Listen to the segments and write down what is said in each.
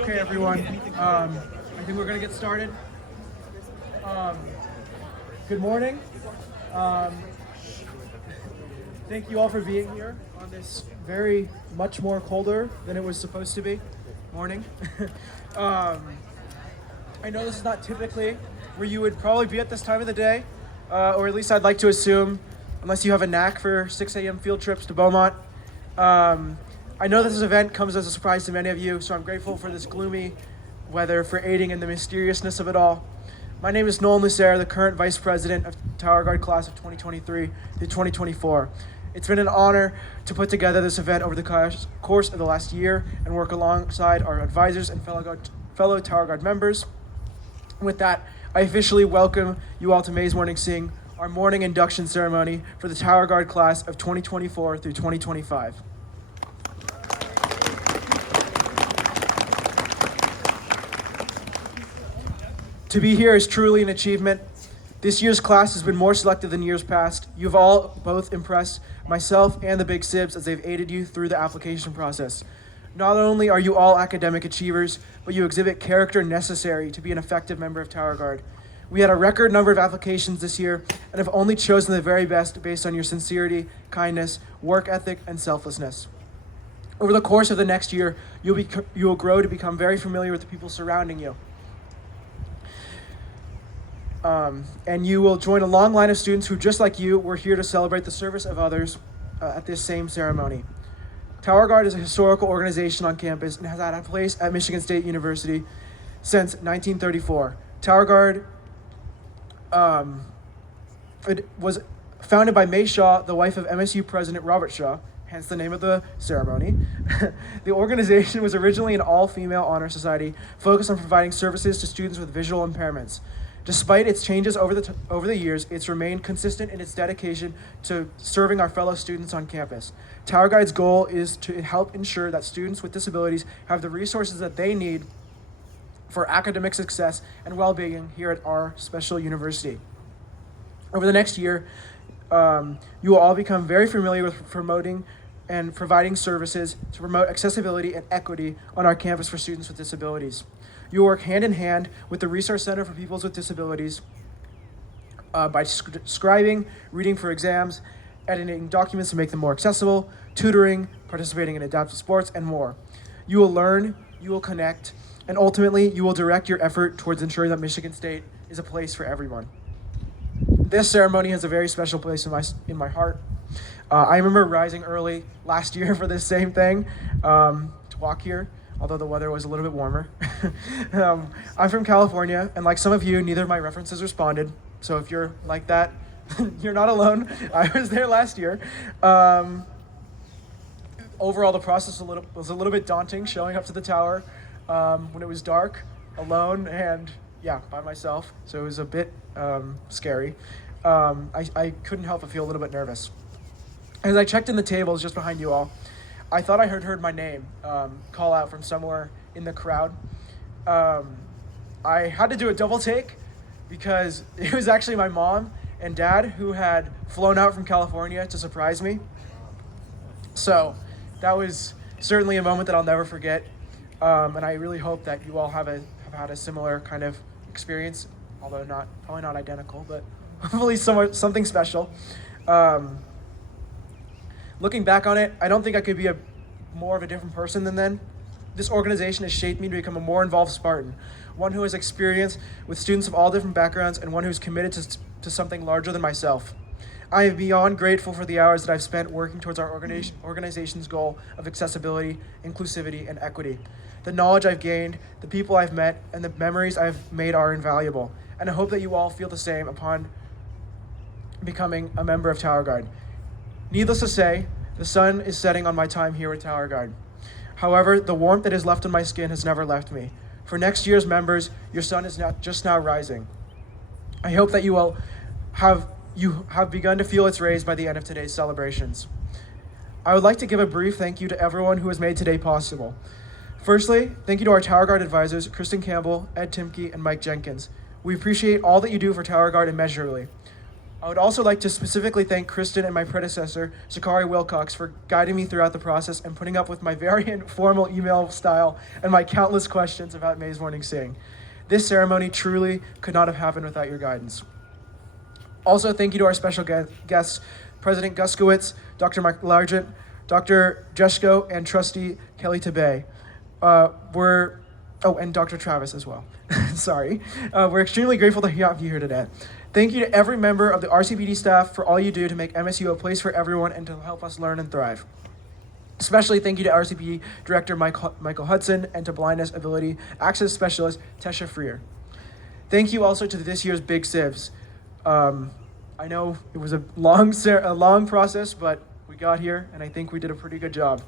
Okay, everyone. I think we're going to get started. Good morning. Thank you all for being here on this very much more colder than it was supposed to be morning. I know this is not typically where you would probably be at this time of the day, or at least I'd like to assume, unless you have a knack for 6 a.m. field trips to Beaumont. I know this event comes as a surprise to many of you, so I'm grateful for this gloomy weather for aiding in the mysteriousness of it all. My name is Nolan Lucere, the current Vice President of Tower Guard class of 2023 to 2024. It's been an honor to put together this event over the course of the last year and work alongside our advisors and fellow Tower Guard members. With that, I officially welcome you all to Mays Morning Sing, our morning induction ceremony for the Tower Guard class of 2024 through 2025. To be here is truly an achievement. This year's class has been more selective than years past. You've all both impressed myself and the Big Sibs as they've aided you through the application process. Not only are you all academic achievers, but you exhibit character necessary to be an effective member of Tower Guard. We had a record number of applications this year and have only chosen the very best based on your sincerity, kindness, work ethic, and selflessness. Over the course of the next year, you will grow to become very familiar with the people surrounding you. And you will join a long line of students who, just like you, were here to celebrate the service of others at this same ceremony. Tower Guard is a historical organization on campus and has had a place at Michigan State University since 1934. Tower Guard it was founded by May Shaw, the wife of MSU President Robert Shaw, hence the name of the ceremony. The organization was originally an all-female honor society focused on providing services to students with visual impairments. Despite its changes over the years, it's remained consistent in its dedication to serving our fellow students on campus. Tower Guide's goal is to help ensure that students with disabilities have the resources that they need for academic success and well-being here at our special university. Over the next year, you will all become very familiar with promoting and providing services to promote accessibility and equity on our campus for students with disabilities. You will work hand in hand with the Resource Center for People with Disabilities by scribing, reading for exams, editing documents to make them more accessible, tutoring, participating in adaptive sports, and more. You will learn, you will connect, and ultimately you will direct your effort towards ensuring that Michigan State is a place for everyone. This ceremony has a very special place in my heart. I remember rising early last year for this same thing to walk here, although the weather was a little bit warmer. I'm from California, and like some of you, neither of my references responded. So if you're like that, you're not alone. I was there last year. Overall, the process was a little bit daunting, showing up to the tower when it was dark, alone, and by myself. So it was a bit scary. I couldn't help but feel a little bit nervous. As I checked in the tables just behind you all, I thought I heard my name call out from somewhere in the crowd. I had to do a double take because it was actually my mom and dad who had flown out from California to surprise me. So that was certainly a moment that I'll never forget. And I really hope that you all have had a similar kind of experience, although probably not identical, but hopefully something special. Looking back on it, I don't think I could be more of a different person than then. This organization has shaped me to become a more involved Spartan, one who has experience with students of all different backgrounds and one who's committed to something larger than myself. I am beyond grateful for the hours that I've spent working towards our organization's goal of accessibility, inclusivity, and equity. The knowledge I've gained, the people I've met, and the memories I've made are invaluable, and I hope that you all feel the same upon becoming a member of Tower Guard. Needless to say, the sun is setting on my time here at Tower Guard. However, the warmth that is left on my skin has never left me. For next year's members, your sun is not just now rising. I hope that you have begun to feel its rays by the end of today's celebrations. I would like to give a brief thank you to everyone who has made today possible. Firstly, thank you to our Tower Guard advisors, Kristen Campbell, Ed Timke, and Mike Jenkins. We appreciate all that you do for Tower Guard immeasurably. I would also like to specifically thank Kristen and my predecessor, Zachary Wilcox, for guiding me throughout the process and putting up with my very informal email style and my countless questions about May's Morning Sing. This ceremony truly could not have happened without your guidance. Also, thank you to our special guests, President Guskiewicz, Dr. Mike Largent, Dr. Jesko, and Trustee Kelly Tabay. And Dr. Travis as well. Sorry. We're extremely grateful to have you here today. Thank you to every member of the RCPD staff for all you do to make MSU a place for everyone and to help us learn and thrive. Especially thank you to RCPD Director Michael Hudson and to Blindness Ability Access Specialist Tesha Freer. Thank you also to this year's Big Sibs. I know it was a long process, but we got here, and I think we did a pretty good job.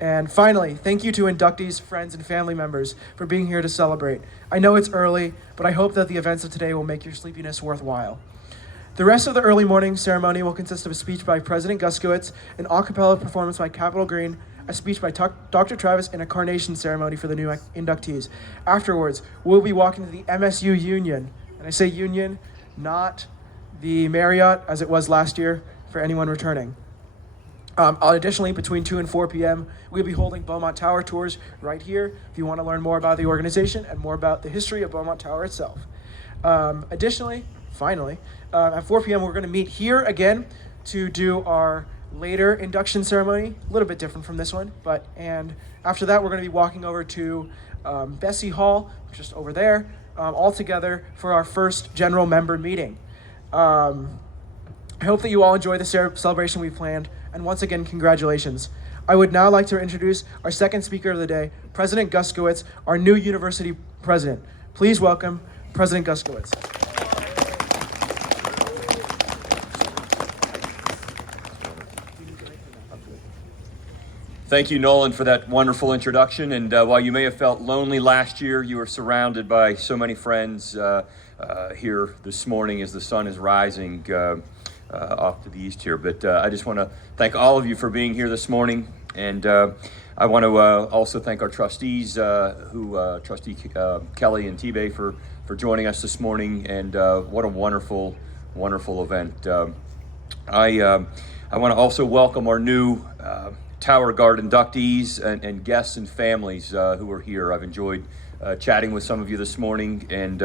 And finally, thank you to inductees, friends, and family members for being here to celebrate. I know it's early, but I hope that the events of today will make your sleepiness worthwhile. The rest of the early morning ceremony will consist of a speech by President Guskiewicz, an a cappella performance by Capital Green, a speech by Dr. Travis, and a carnation ceremony for the new inductees. Afterwards, we'll be walking to the MSU Union. And I say Union, not the Marriott, as it was last year, for anyone returning. Additionally, between 2 and 4 p.m., we'll be holding Beaumont Tower tours right here if you want to learn more about the organization and more about the history of Beaumont Tower itself. Finally, at 4 p.m., we're going to meet here again to do our later induction ceremony, a little bit different from this one, and after that, we're going to be walking over to Bessie Hall, just over there, all together for our first general member meeting. I hope that you all enjoy the celebration we planned, and once again, congratulations. I would now like to introduce our second speaker of the day, President Guskiewicz, our new university president. Please welcome President Guskiewicz. Thank you, Nolan, for that wonderful introduction. And while you may have felt lonely last year, you were surrounded by so many friends here this morning as the sun is rising off to the east here. But I just want to thank all of you for being here this morning. And I want to also thank our trustees, Trustee Kelly and T-Bay for joining us this morning. And what a wonderful, wonderful event. I want to also welcome our new Tower Guard inductees and guests and families who are here. I've enjoyed chatting with some of you this morning, and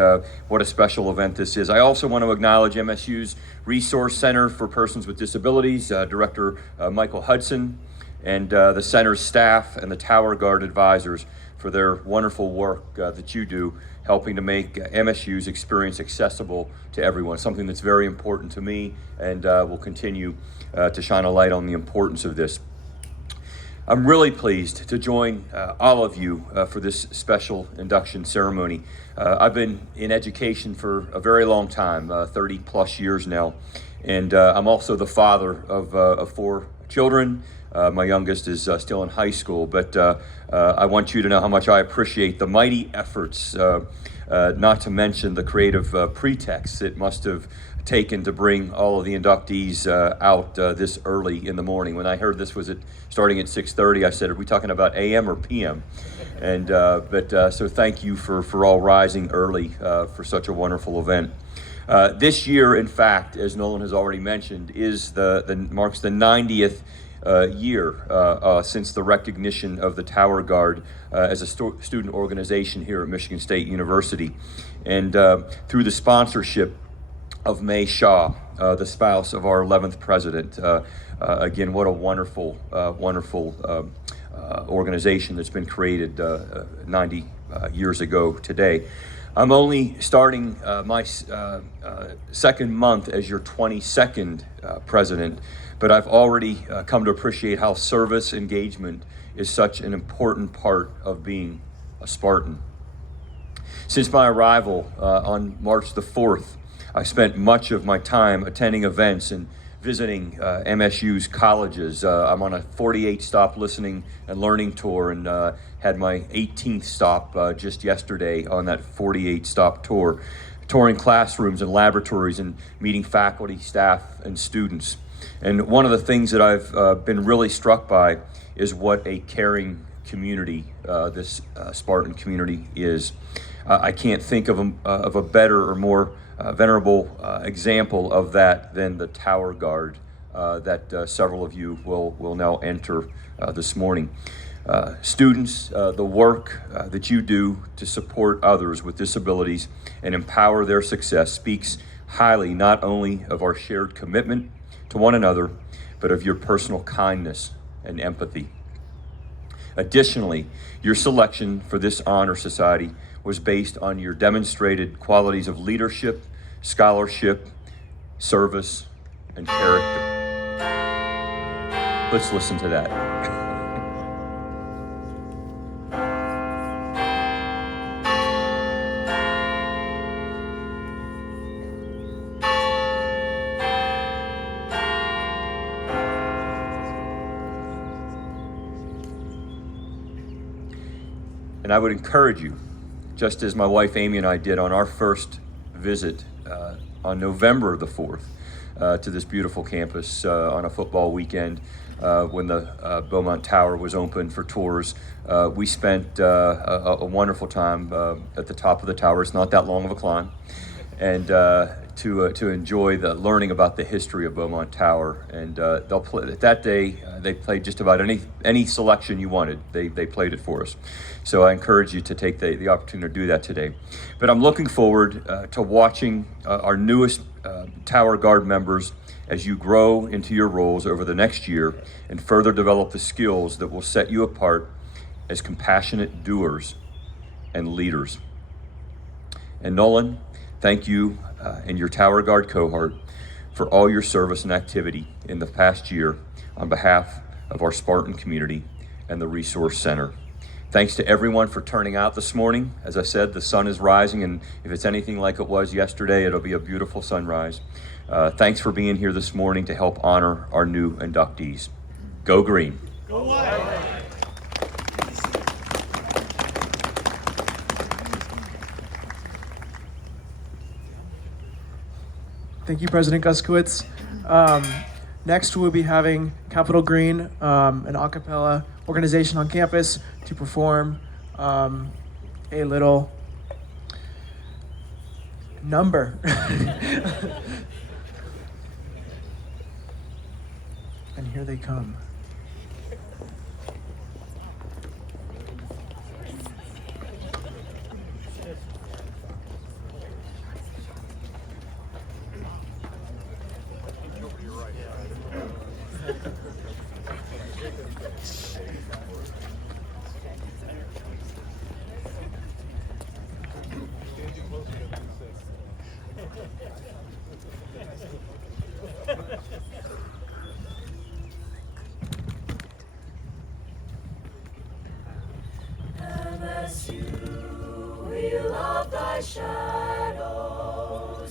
what a special event this is. I also want to acknowledge MSU's Resource Center for Persons with Disabilities, Director Michael Hudson, and the center's staff and the Tower Guard advisors for their wonderful work that you do, helping to make MSU's experience accessible to everyone, something that's very important to me, and will continue to shine a light on the importance of this. I'm really pleased to join all of you for this special induction ceremony. I've been in education for a very long time, 30 plus years now, and I'm also the father of 4 children. My youngest is still in high school, but I want you to know how much I appreciate the mighty efforts, not to mention the creative pretexts it must have taken to bring all of the inductees out this early in the morning. When I heard this was starting at 6:30, I said, are we talking about AM or PM? And so thank you for all rising early for such a wonderful event. This year, in fact, as Nolan has already mentioned, marks the 90th year since the recognition of the Tower Guard as a student organization here at Michigan State University. And through the sponsorship of May Shaw, the spouse of our 11th president. Again, what a wonderful organization that's been created 90 years ago today. I'm only starting my second month as your 22nd president, but I've already come to appreciate how service engagement is such an important part of being a Spartan. Since my arrival on March the 4th, I spent much of my time attending events and visiting MSU's colleges. I'm on a 48-stop listening and learning tour, and had my 18th stop just yesterday on that 48-stop tour, touring classrooms and laboratories and meeting faculty, staff, and students. And one of the things that I've been really struck by is what a caring community this Spartan community is. I can't think of a better or more venerable example of that than the Tower Guard that several of you will now enter this morning. Students, the work that you do to support others with disabilities and empower their success speaks highly not only of our shared commitment to one another, but of your personal kindness and empathy. Additionally, your selection for this honor society was based on your demonstrated qualities of leadership, scholarship, service, and character. Let's listen to that. And I would encourage you, just as my wife Amy and I did on our first visit on November the 4th to this beautiful campus on a football weekend when the Beaumont Tower was open for tours. We spent a wonderful time at the top of the tower. It's not that long of a climb. And to enjoy the learning about the history of Beaumont Tower. And they'll play that day. They played just about any selection you wanted. They played it for us. So I encourage you to take the opportunity to do that today. But I'm looking forward to watching our newest Tower Guard members as you grow into your roles over the next year and further develop the skills that will set you apart as compassionate doers and leaders. And Nolan, thank you and your Tower Guard cohort for all your service and activity in the past year on behalf of our Spartan community and the Resource Center. Thanks to everyone for turning out this morning. As I said, the sun is rising, and if it's anything like it was yesterday, it'll be a beautiful sunrise. Thanks for being here this morning to help honor our new inductees. Go Green. Go White. Thank you, President Guskiewicz. Next, we'll be having Capital Green, an a cappella organization on campus, to perform a little number. And here they come. We love thy shadows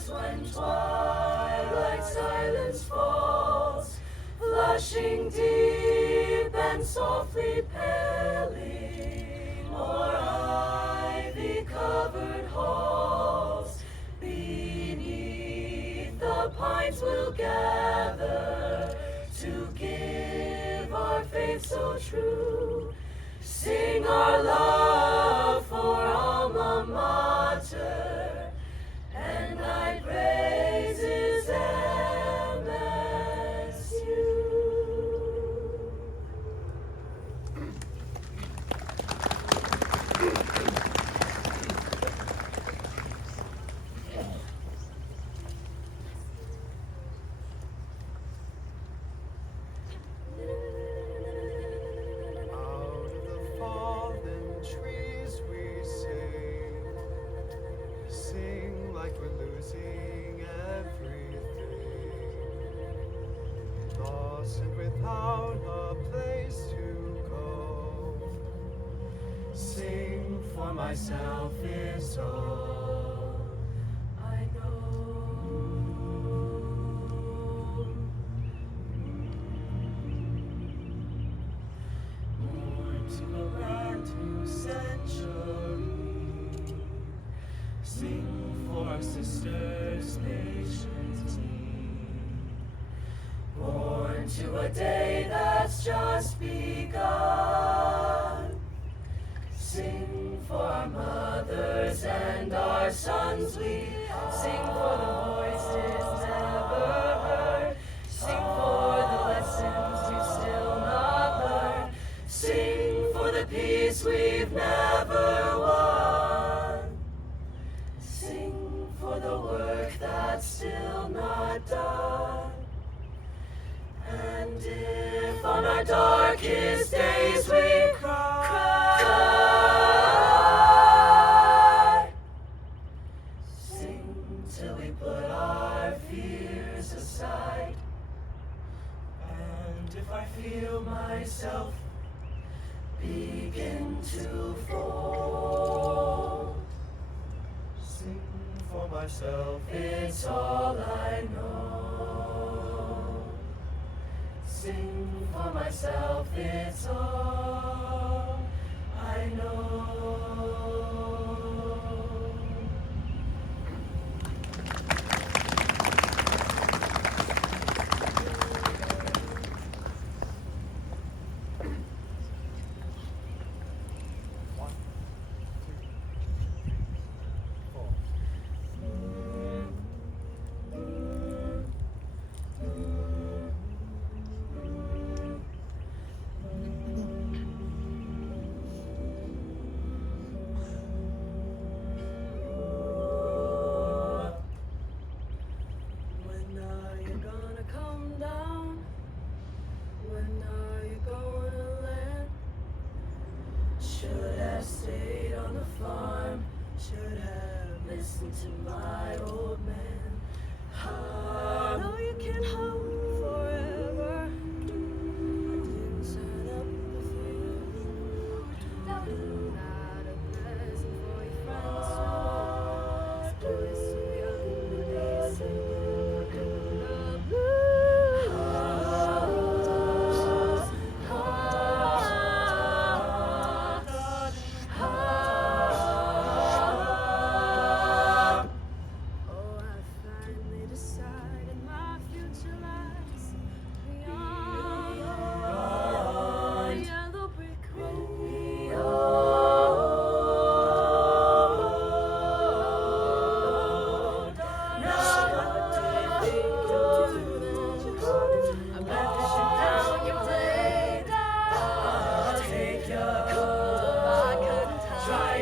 when twilight silence falls, flushing deep and softly paling o'er ivy-covered halls. Beneath the pines we'll gather to give our faith so true. Sing our love for alma mater, and thy praises MSU. without a place to go. Sing for myself is all I know. Born to a brand new century. Sing for our sisters, nations need. Born to a day that's just begun. Sing for our mothers and our sons we sing for the voices never heard. Sing for the lessons we've still not learned. Sing for the peace we've never won. Sing for the work that's still not done. And if on our darkest days we cry, sing till we put our fears aside. And if I feel myself begin to fall, sing for myself, it's all I know. Sing for myself, it's all I know. Stayed on the farm, should have listened to my old man. No, you can't hope forever. I didn't sign up with you. Not a present for your friends. Still so young, they say the blues.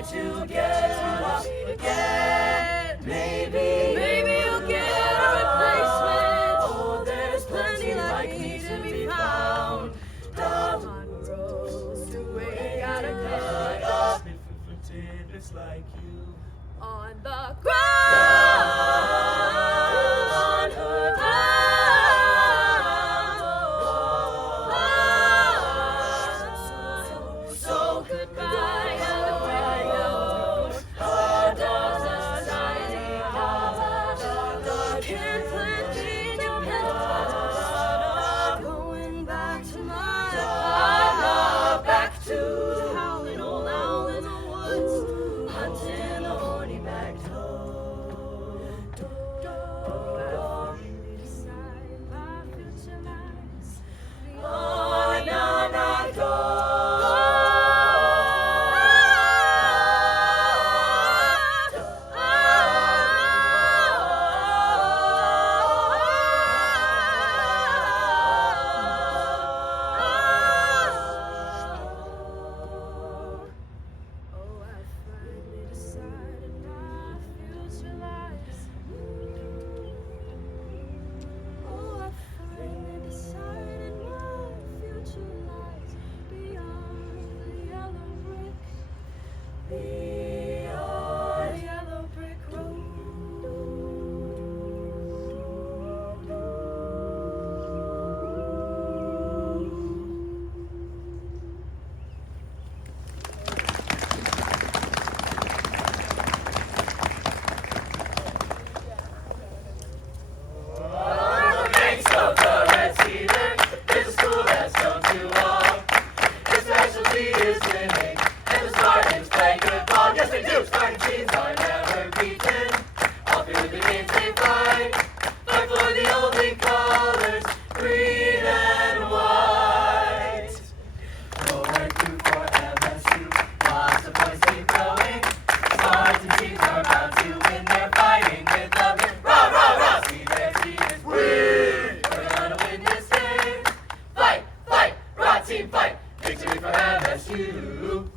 To get you up again. Maybe you'll get a replacement. Oh, there's plenty like me to be found. Tomorrow's who ain't got a cut. It's like you on the ground. So goodbye. Howling old owl in the woods, hunting the horny-backed toad. MSU.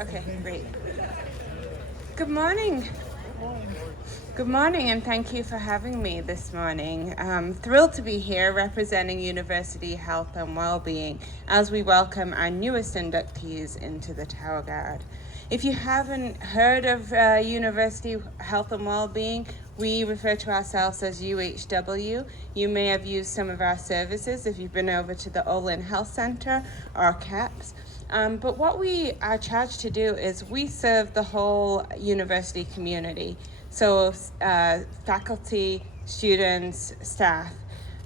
Okay, great. Good morning. Good morning, and thank you for having me this morning. I'm thrilled to be here representing University Health and Wellbeing as we welcome our newest inductees into the Tower Guard. If you haven't heard of University Health and Wellbeing, we refer to ourselves as UHW. You may have used some of our services if you've been over to the Olin Health Center or CAPS. But what we are charged to do is we serve the whole university community. So faculty, students, staff.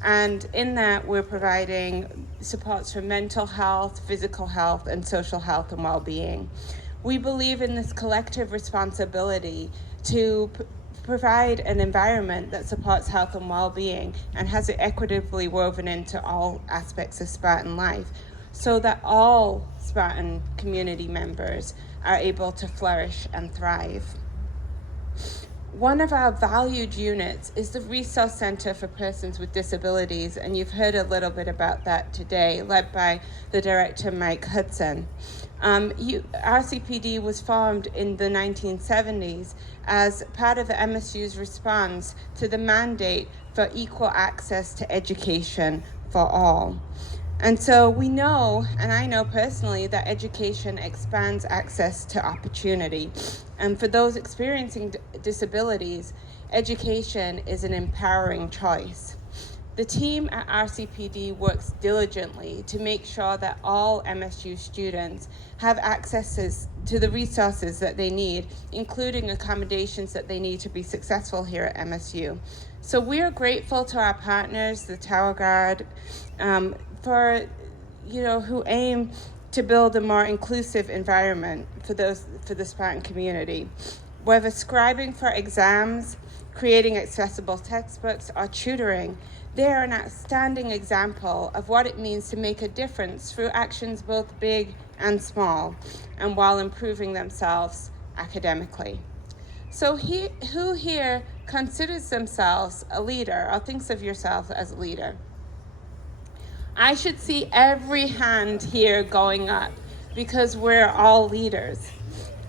And in that, we're providing supports for mental health, physical health, and social health and well-being. We believe in this collective responsibility to provide an environment that supports health and well-being and has it equitably woven into all aspects of Spartan life, so that all Spartan community members are able to flourish and thrive. One of our valued units is the Resource Center for Persons with Disabilities, and you've heard a little bit about that today, led by the director, Mike Hudson. RCPD was formed in the 1970s as part of the MSU's response to the mandate for equal access to education for all. And so we know, and I know personally, that education expands access to opportunity. And for those experiencing disabilities, education is an empowering choice. The team at RCPD works diligently to make sure that all MSU students have access to the resources that they need, including accommodations that they need to be successful here at MSU. So we are grateful to our partners, the Tower Guard, who aim to build a more inclusive environment for the Spartan community. Whether scribing for exams, creating accessible textbooks, or tutoring, they are an outstanding example of what it means to make a difference through actions both big and small, and while improving themselves academically. So who here considers themselves a leader or thinks of yourself as a leader? I should see every hand here going up because we're all leaders.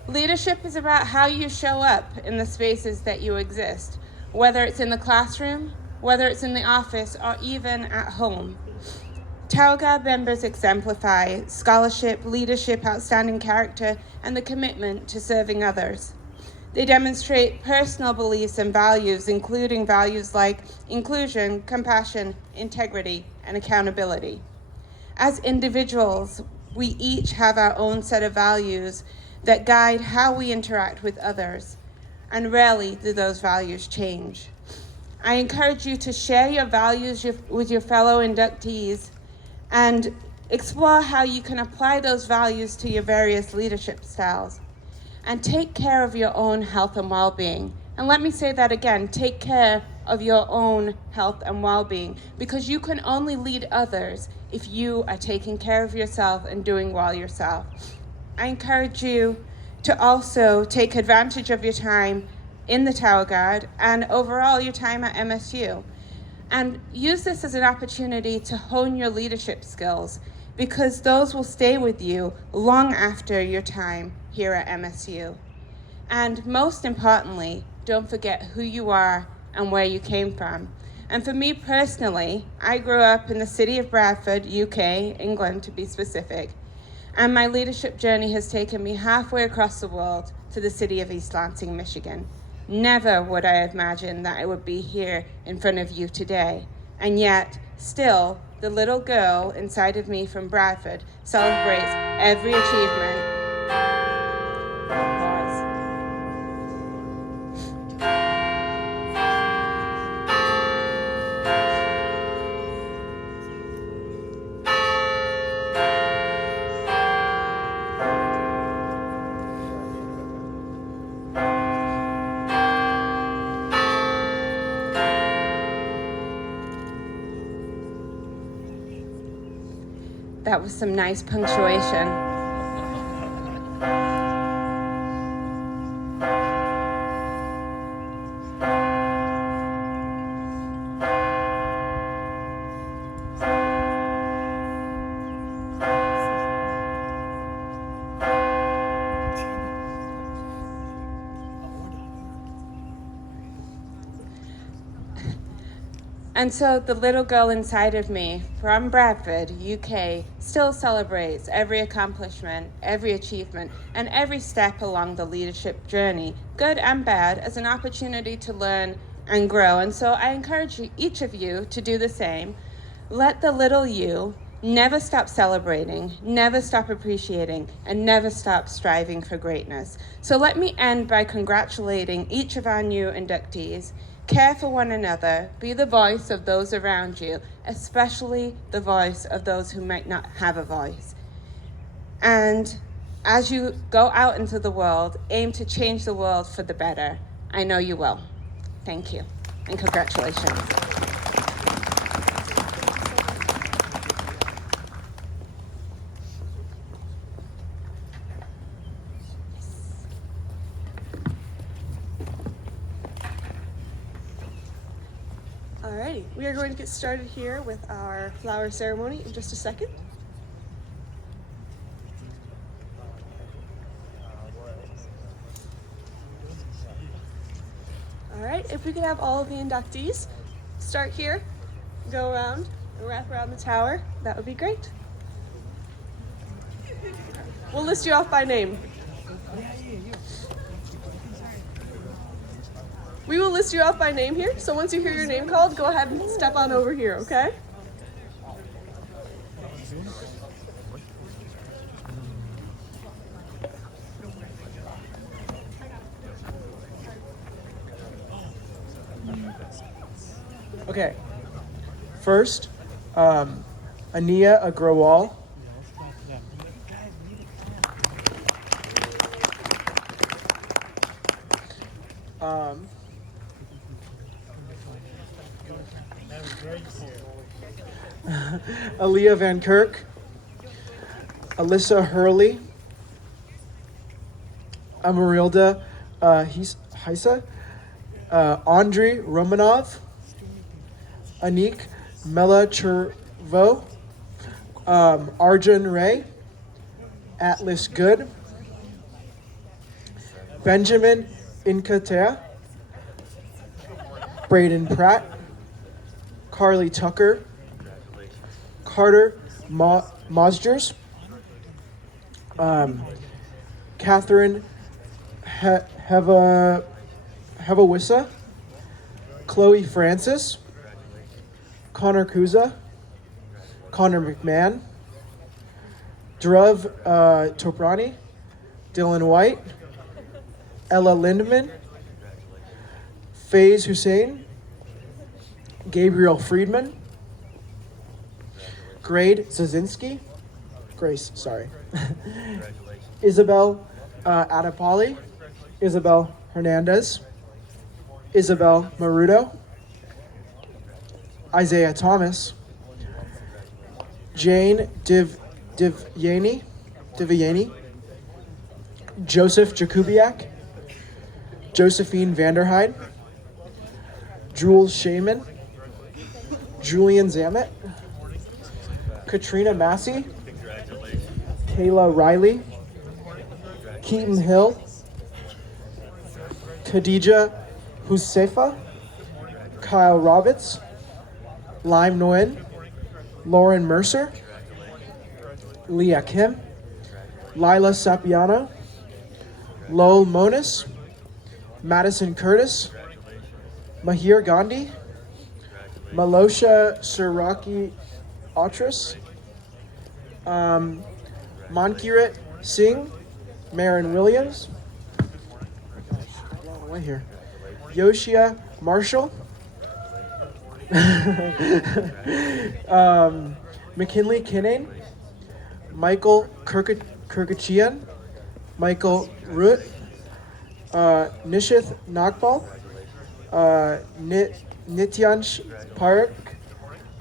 Leadership is about how you show up in the spaces that you exist, whether it's in the classroom, whether it's in the office, or even at home. Tower Guard members exemplify scholarship, leadership, outstanding character, and the commitment to serving others. They demonstrate personal beliefs and values, including values like inclusion, compassion, integrity, and accountability. As individuals, we each have our own set of values that guide how we interact with others, and rarely do those values change. I encourage you to share your values with your fellow inductees and explore how you can apply those values to your various leadership styles. And take care of your own health and well-being. And let me say that again, take care of your own health and well-being, because you can only lead others if you are taking care of yourself and doing well yourself. I encourage you to also take advantage of your time in the Tower Guard and overall your time at MSU. And use this as an opportunity to hone your leadership skills, because those will stay with you long after your time here at MSU. And most importantly, don't forget who you are and where you came from. And for me personally, I grew up in the city of Bradford, UK, England to be specific. And my leadership journey has taken me halfway across the world to the city of East Lansing, Michigan. Never would I have imagined that I would be here in front of you today. And yet, still, the little girl inside of me from Bradford celebrates every achievement. that was some nice punctuation. And so the little girl inside of me from Bradford, UK, still celebrates every accomplishment, every achievement, and every step along the leadership journey, good and bad, as an opportunity to learn and grow. And so I encourage each of you to do the same. Let the little you never stop celebrating, never stop appreciating, and never stop striving for greatness. So let me end by congratulating each of our new inductees. Care for one another, be the voice of those around you, especially the voice of those who might not have a voice. And as you go out into the world, aim to change the world for the better. I know you will. Thank you, and congratulations. Alrighty, we are going to get started here with our flower ceremony in just a second. Alright, if we could have all of the inductees start here, go around, and wrap around the tower, that would be great. We'll list you off by name. We will list you off by name here, so once you hear your name called, go ahead and step on over here, okay? Okay. First, Ania Agrawal. Aaliyah Van Kirk, Alyssa Hurley, Amarilda Heisa, Andriy Romanov, Anik Melachervo, Arjun Ray, Atlas Good, Benjamin Inkatea, Braden Pratt, Carly Tucker, Carter Mosgers, Catherine Hevawissa, Chloe Francis, Connor Kuza, Connor McMahon, Dhruv Toprani, Dylan White, Ella Lindman, Faiz Hussein, Gabriel Friedman, Grace, Isabel Adapali, Isabel Hernandez, Isabel Marudo, Isaiah Thomas, Jane Divyani, Joseph Jakubiak, Josephine Vanderhyde, Jules Shaman, Julian Zamet, Katrina Massey, Kayla Riley, Keaton Hill, Khadija Husefa, Kyle Roberts, Lime Nguyen, Lauren Mercer, Leah Kim, Lila Sapiano, Lowell Monis, Madison Curtis, Mahir Gandhi, Malosha Suraki Atras, Mankirat Singh, Marin Williams, blown away here, Yoshia Marshall, McKinley Kinane, Michael Kirkachian, Michael Root, Nishith Nagpal, Nityansh Parak,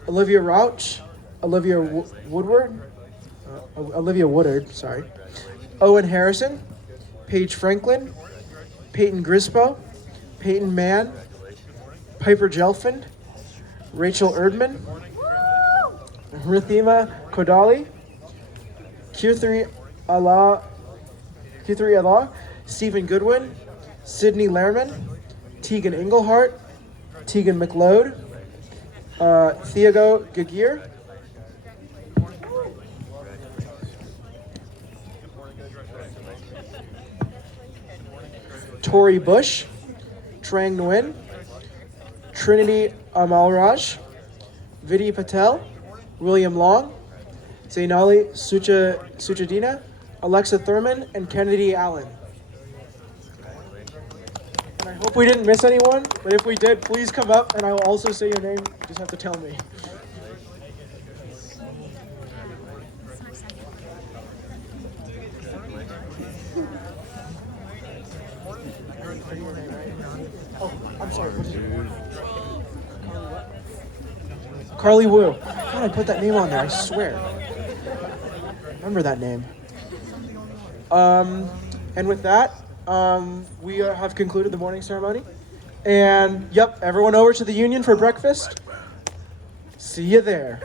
Olivia Rauch, Olivia Woodward, Olivia Woodard, sorry. Owen Harrison, Paige Franklin, Peyton Grispo, Peyton Mann, Piper Jelfin, Rachel Erdman, Rithima Kodali, Kirthri Allah, Stephen Goodwin, Sydney Lehrman, Tegan Englehart, Tegan McLeod, Thiago Gagir, Tori Bush, Trang Nguyen, Trinity Amalraj, Vidhi Patel, William Long, Zainali Suchadina, Alexa Thurman, and Kennedy Allen. And I hope we didn't miss anyone, but if we did, please come up and I will also say your name. You just have to tell me. Oh, I'm sorry. What is it? Carly Wu. God, I put that name on there, I swear. Remember that name. And with that, we have concluded the morning ceremony. And yep, everyone over to the Union for breakfast. See you there.